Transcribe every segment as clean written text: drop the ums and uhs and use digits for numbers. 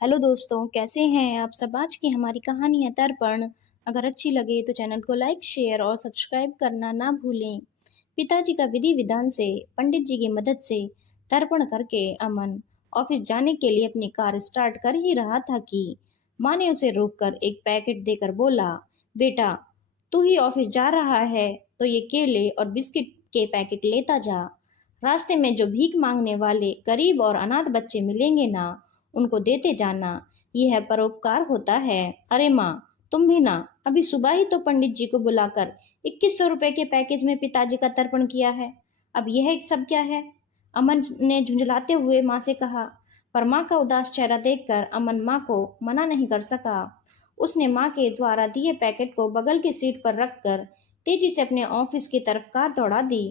Hello दोस्तों, कैसे हैं आप सब। आज की हमारी कहानी है तर्पण। अगर अच्छी लगे तो चैनल को लाइक शेयर और सब्सक्राइब करना ना भूलें। पिताजी का विधि विधान से पंडित जी की मदद से तर्पण करके अमन ऑफिस जाने के लिए अपनी कार स्टार्ट कर ही रहा था कि माँ ने उसे रोककर एक पैकेट देकर बोला, बेटा, तू ही ऑफिस जा रहा है तो ये केले और बिस्किट के पैकेट लेता जा। रास्ते में जो भीख मांगने वाले गरीब और अनाथ बच्चे मिलेंगे ना, उनको देते जाना। यह है परोपकार होता है। अरे माँ, तुम भी ना अभी सुबह ही तो पंडित जी को बुलाकर 2100 रुपए के पैकेज में पिताजी का तर्पण किया है। अब यह सब क्या है। अमन ने झुंझलाते हुए माँ से कहा। पर माँ का उदास चेहरा देखकर अमन माँ को मना नहीं कर सका। उसने माँ के द्वारा दिए पैकेट को बगल की सीट पर रखकर तेजी से अपने ऑफिस की तरफ कार दौड़ा दी।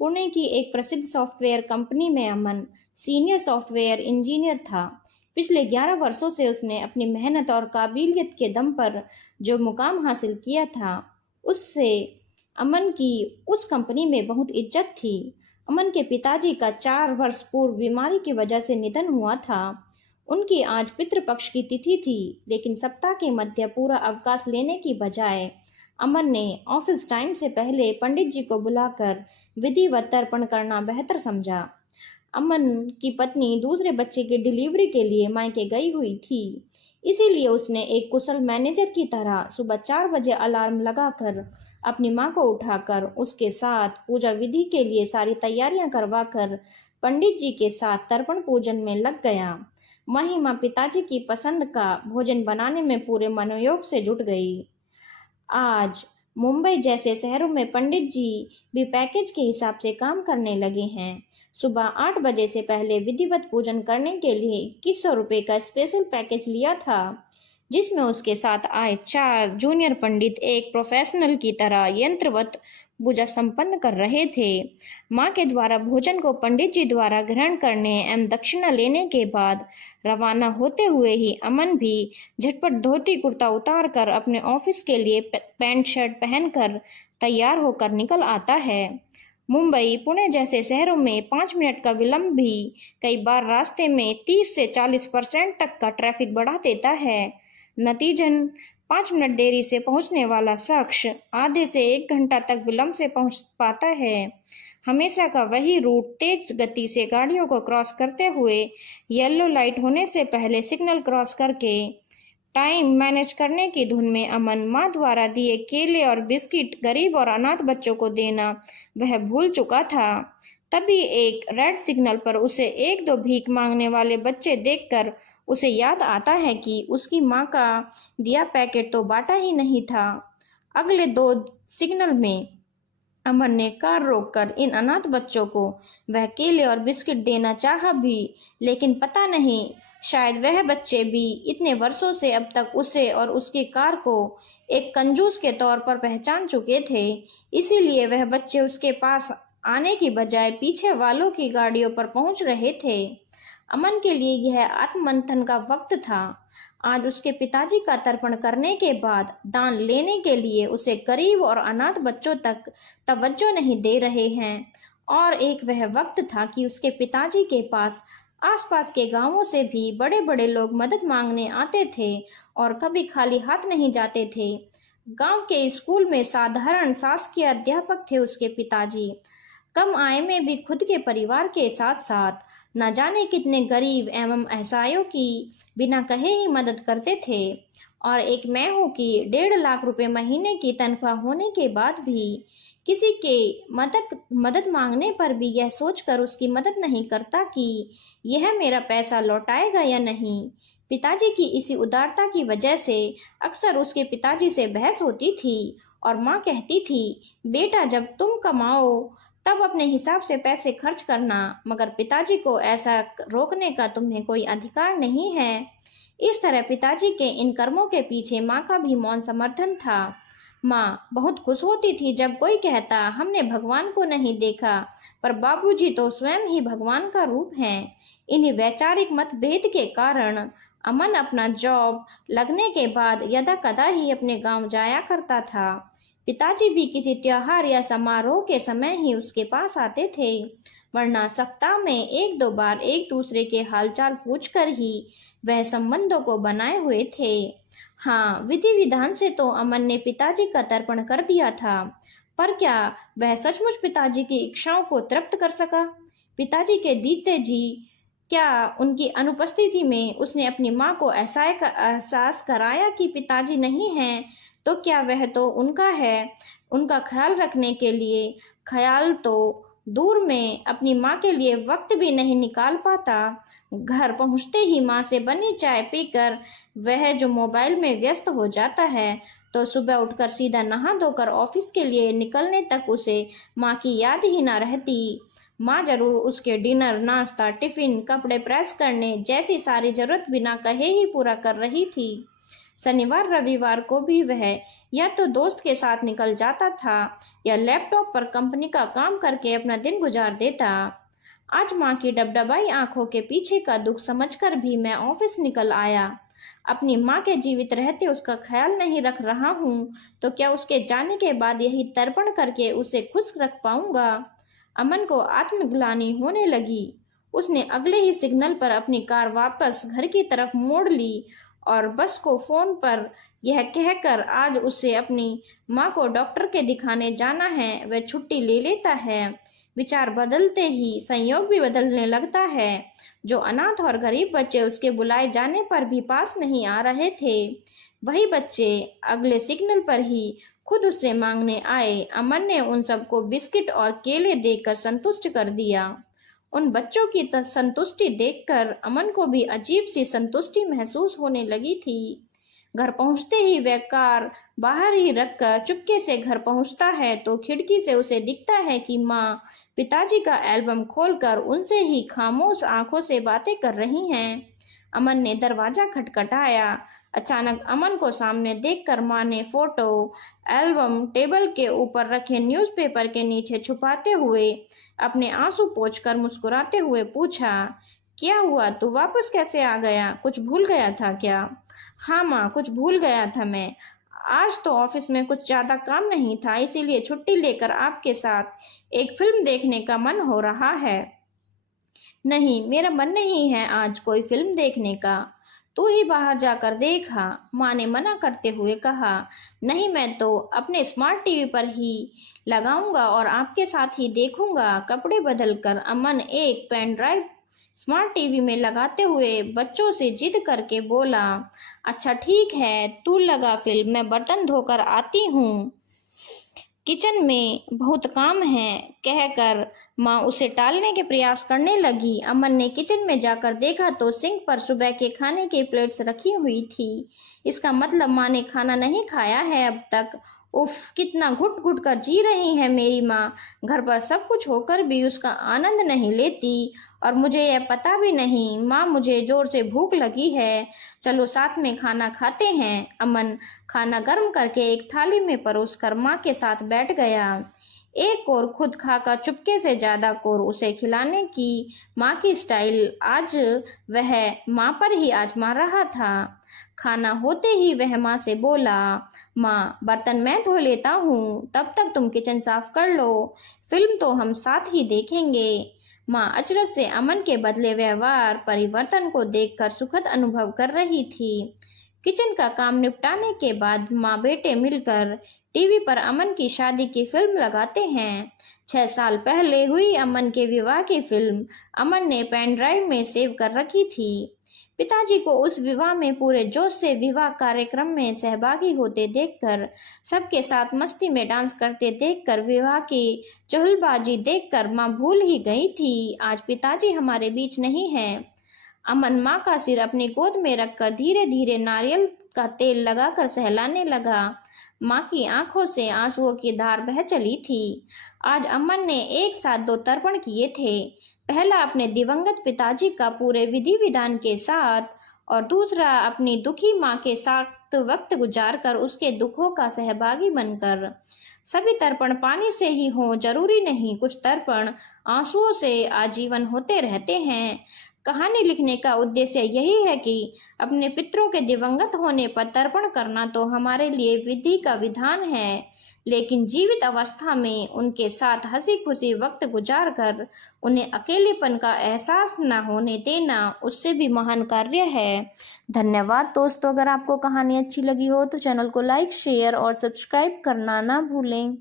पुणे की एक प्रसिद्ध सॉफ्टवेयर कंपनी में अमन सीनियर सॉफ्टवेयर इंजीनियर था। पिछले 11 वर्षों से उसने अपनी मेहनत और काबिलियत के दम पर जो मुकाम हासिल किया था, उससे अमन की उस कंपनी में बहुत इज्जत थी। अमन के पिताजी का 4 वर्ष पूर्व बीमारी की वजह से निधन हुआ था। उनकी आज पितृपक्ष की तिथि थी, लेकिन सप्ताह के मध्य पूरा अवकाश लेने की बजाय अमन ने ऑफिस टाइम से पहले पंडित जी को बुलाकर विधिवत तर्पण करना बेहतर समझा। अमन की पत्नी दूसरे बच्चे की डिलीवरी के लिए मायके गई हुई थी, इसीलिए उसने एक कुशल मैनेजर की तरह सुबह 4 बजे अलार्म लगाकर अपनी मां को उठाकर उसके साथ पूजा विधि के लिए सारी तैयारियां करवाकर पंडित जी के साथ तर्पण पूजन में लग गया। वहीं मां पिताजी की पसंद का भोजन बनाने में पूरे मनोयोग से जुट गई। आज मुंबई जैसे शहरों में पंडित जी भी पैकेज के हिसाब से काम करने लगे हैं। सुबह 8 बजे से पहले विधिवत पूजन करने के लिए 2100 रुपये का स्पेशल पैकेज लिया था, जिसमें उसके साथ आए 4 जूनियर पंडित एक प्रोफेशनल की तरह यंत्रवत पूजा संपन्न कर रहे थे। माँ के द्वारा भोजन को पंडित जी द्वारा ग्रहण करने एवं दक्षिणा लेने के बाद रवाना होते हुए ही अमन भी झटपट धोती कुर्ता उतार कर अपने ऑफिस के लिए पैंट शर्ट पहनकर तैयार होकर निकल आता है। मुंबई पुणे जैसे शहरों में 5 मिनट का विलंब भी कई बार रास्ते में 30 से 40% तक का ट्रैफिक बढ़ा देता है। नतीजन 5 मिनट देरी से पहुंचने वाला शख्स आधे से 1 घंटा तक विलंब से पहुंच पाता है। हमेशा का वही रूट तेज गति से गाड़ियों को क्रॉस करते हुए येलो लाइट होने से पहले सिग्नल क्रॉस करके टाइम मैनेज करने की धुन में अमन माँ द्वारा दिए केले और बिस्किट गरीब और अनाथ बच्चों को देना वह भूल चुका था। तभी एक रेड सिग्नल पर उसे 1-2 भीख मांगने वाले बच्चे देखकर उसे याद आता है कि उसकी माँ का दिया पैकेट तो बांटा ही नहीं था। अगले 2 सिग्नल में अमन ने कार रोककर इन अनाथ बच्चों को वह केले और बिस्किट देना चाहा भी, लेकिन पता नहीं, शायद वह बच्चे भी इतने वर्षों से अब तक उसे और उसकी कार को एक कंजूस के तौर पर पहचान चुके थे। इसीलिए वह बच्चे उसके पास आने की बजाय पीछे वालों की गाड़ियों पर पहुंच रहे थे। अमन के लिए यह आत्ममंथन का वक्त था। आज उसके पिताजी का तर्पण करने के बाद दान लेने के लिए उसे गरीब और अनाथ बच्चों तक तवज्जो नहीं दे रहे हैं। और एक वह वक्त था कि उसके पिताजी के पास आसपास के गांवों से भी बड़े बड़े लोग मदद मांगने आते थे और कभी खाली हाथ नहीं जाते थे। गांव के स्कूल में साधारण शासकीय अध्यापक थे उसके पिताजी। कम आय में भी खुद के परिवार के साथ साथ न जाने कितने गरीब एवं असहायों की बिना कहे ही मदद करते थे। और एक मैं हूँ कि 1.5 लाख रुपए महीने की तनख्वाह होने के बाद भी किसी के मदद मांगने पर भी यह सोचकर उसकी मदद नहीं करता कि यह मेरा पैसा लौटाएगा या नहीं। पिताजी की इसी उदारता की वजह से अक्सर उसके पिताजी से बहस होती थी और माँ कहती थी, बेटा, जब तुम कमाओ तब अपने हिसाब से पैसे खर्च करना, मगर पिताजी को ऐसा रोकने का तुम्हें कोई अधिकार नहीं है। इस तरह पिताजी के इन कर्मों के पीछे माँ का भी मौन समर्थन था। माँ बहुत खुश होती थी जब कोई कहता, हमने भगवान को नहीं देखा, पर बाबूजी तो स्वयं ही भगवान का रूप हैं। इन्हीं वैचारिक मतभेद के कारण अमन अपना जॉब लगने के बाद यदा कदा ही अपने गांव जाया करता था। पिताजी भी किसी त्योहार या समारोह के समय ही उसके पास आते थे। वरना सप्ताह में एक दो बार एक दूसरे के हालचाल पूछकर ही वह संबंधों को बनाए हुए थे। हाँ, विधि विधान से तो अमन ने पिताजी का तर्पण कर दिया था, पर क्या वह सचमुच पिताजी की इच्छाओं को तृप्त कर सका? पिताजी के दीते जी, क्या उनकी अनुपस्थिति में उसने अपनी माँ को ऐसा एहसास कराया कि पिताजी नहीं हैं, तो क्या वह तो उनका है, उनका ख्याल रखने के लिए ख्याल तो दूर में अपनी माँ के लिए वक्त भी नहीं निकाल पाता। घर पहुँचते ही माँ से बनी चाय पीकर वह जो मोबाइल में व्यस्त हो जाता है, तो सुबह उठकर सीधा नहा धोकर ऑफिस के लिए निकलने तक उसे माँ की याद ही ना रहती। माँ जरूर उसके डिनर, नाश्ता, टिफिन, कपड़े प्रेस करने जैसी सारी जरूरत बिना कहे ही पूरा कर रही थी। शनिवार रविवार को भी वह या तो दोस्त के साथ निकल जाता था या लैपटॉप पर कंपनी का काम करके अपना दिन गुजार देता। आज माँ की डबडबाई आंखों के पीछे का दुख समझकर भी मैं ऑफिस निकल आया। अपनी माँ के जीवित रहते उसका ख्याल नहीं रख रहा हूँ, तो क्या उसके जाने के बाद यही तर्पण करके उसे खुश रख पाऊंगा? अमन को आत्मग्लानि होने लगी। उसने अगले ही सिग्नल पर अपनी कार वापस घर की तरफ मोड़ ली और बस को फोन पर यह कहकर आज उसे अपनी माँ को डॉक्टर के दिखाने जाना है, वह छुट्टी ले लेता है। विचार बदलते ही संयोग भी बदलने लगता है। जो अनाथ और गरीब बच्चे उसके बुलाए जाने पर भी पास नहीं आ रहे थे, वही बच्चे अगले सिग्नल पर ही खुद उससे मांगने आए। अमन ने उन सबको बिस्किट और केले देकर संतुष्ट कर दिया। उन बच्चों की संतुष्टि देखकर अमन को भी अजीब सी संतुष्टि महसूस होने लगी थी। घर पहुंचते ही वह कार बाहर ही रखकर चुपके से घर पहुंचता है तो खिड़की से उसे दिखता है कि माँ पिताजी का एल्बम खोलकर उनसे ही खामोश आंखों से बातें कर रही हैं। अमन ने दरवाजा खटखटाया। अचानक अमन को सामने देखकर माँ ने फोटो एल्बम टेबल के ऊपर रखे न्यूज़पेपर के नीचे छुपाते हुए अपने आंसू पोंछकर मुस्कुराते हुए पूछा, क्या हुआ, तू वापस कैसे आ गया? कुछ भूल गया था क्या? हाँ माँ, कुछ भूल गया था मैं। आज तो ऑफिस में कुछ ज़्यादा काम नहीं था, इसीलिए छुट्टी लेकर आपके साथ एक फिल्म देखने का मन हो रहा है। नहीं, मेरा मन नहीं है आज कोई फिल्म देखने का। तू ही बाहर जाकर देखा, माँ ने मना करते हुए कहा। नहीं, मैं तो अपने स्मार्ट टीवी पर ही लगाऊंगा और आपके साथ ही देखूंगा। कपड़े बदलकर अमन एक पेन ड्राइव स्मार्ट टीवी में लगाते हुए बच्चों से जिद करके बोला, अच्छा ठीक है, तू लगा फिल्म, मैं बर्तन धोकर आती हूँ, किचन में बहुत काम है, कहकर माँ उसे टालने के प्रयास करने लगी। अमन ने किचन में जाकर देखा तो सिंक पर सुबह के खाने की प्लेट्स रखी हुई थी। इसका मतलब माँ ने खाना नहीं खाया है अब तक। उफ, कितना घुट घुट कर जी रही है मेरी माँ। घर पर सब कुछ होकर भी उसका आनंद नहीं लेती और मुझे यह पता भी नहीं। माँ, मुझे जोर से भूख लगी है, चलो साथ में खाना खाते हैं। अमन खाना गर्म करके एक थाली में परोसकर माँ के साथ बैठ गया। एक कोर खुद खाकर चुपके से ज्यादा कोर उसे खिलाने की माँ की स्टाइल आज वह माँ पर ही आजमा रहा था। खाना होते ही वह माँ से बोला, माँ बर्तन मैं धो लेता हूँ, तब तक तुम किचन साफ कर लो, फिल्म तो हम साथ ही देखेंगे। माँ अचरज से अमन के बदले व्यवहार परिवर्तन को देखकर सुखद अनुभव कर रही थी। किचन का काम निपटाने के बाद माँ बेटे मिलकर टीवी पर अमन की शादी की फिल्म लगाते हैं। 6 साल पहले हुई अमन के विवाह की फिल्म अमन ने पेन ड्राइव में सेव कर रखी थी। पिताजी को उस विवाह में पूरे जोश से विवाह कार्यक्रम में सहभागी होते देखकर, सबके साथ मस्ती में डांस करते देखकर, विवाह की चहलबाजी देखकर माँ भूल ही गई थी आज पिताजी हमारे बीच नहीं है। अमन माँ का सिर अपनी गोद में रखकर धीरे धीरे नारियल का तेल लगाकर सहलाने लगा। माँ की आंखों से आंसुओं की धार बह चली थी। आज अमन ने एक साथ 2 तर्पण किए थे। पहला अपने दिवंगत पिताजी का पूरे विधि विधान के साथ और दूसरा अपनी दुखी माँ के साथ वक्त गुजार कर उसके दुखों का सहभागी बनकर। सभी तर्पण पानी से ही हों जरूरी नहीं, कुछ तर्पण आंसुओं से आजीवन होते रहते हैं। कहानी लिखने का उद्देश्य यही है कि अपने पितरों के दिवंगत होने पर तर्पण करना तो हमारे लिए विधि का विधान है, लेकिन जीवित अवस्था में उनके साथ हंसी खुशी वक्त गुजार कर उन्हें अकेलेपन का एहसास न होने देना उससे भी महान कार्य है। धन्यवाद दोस्तों, अगर आपको कहानी अच्छी लगी हो तो चैनल को लाइक शेयर और सब्सक्राइब करना ना भूलें।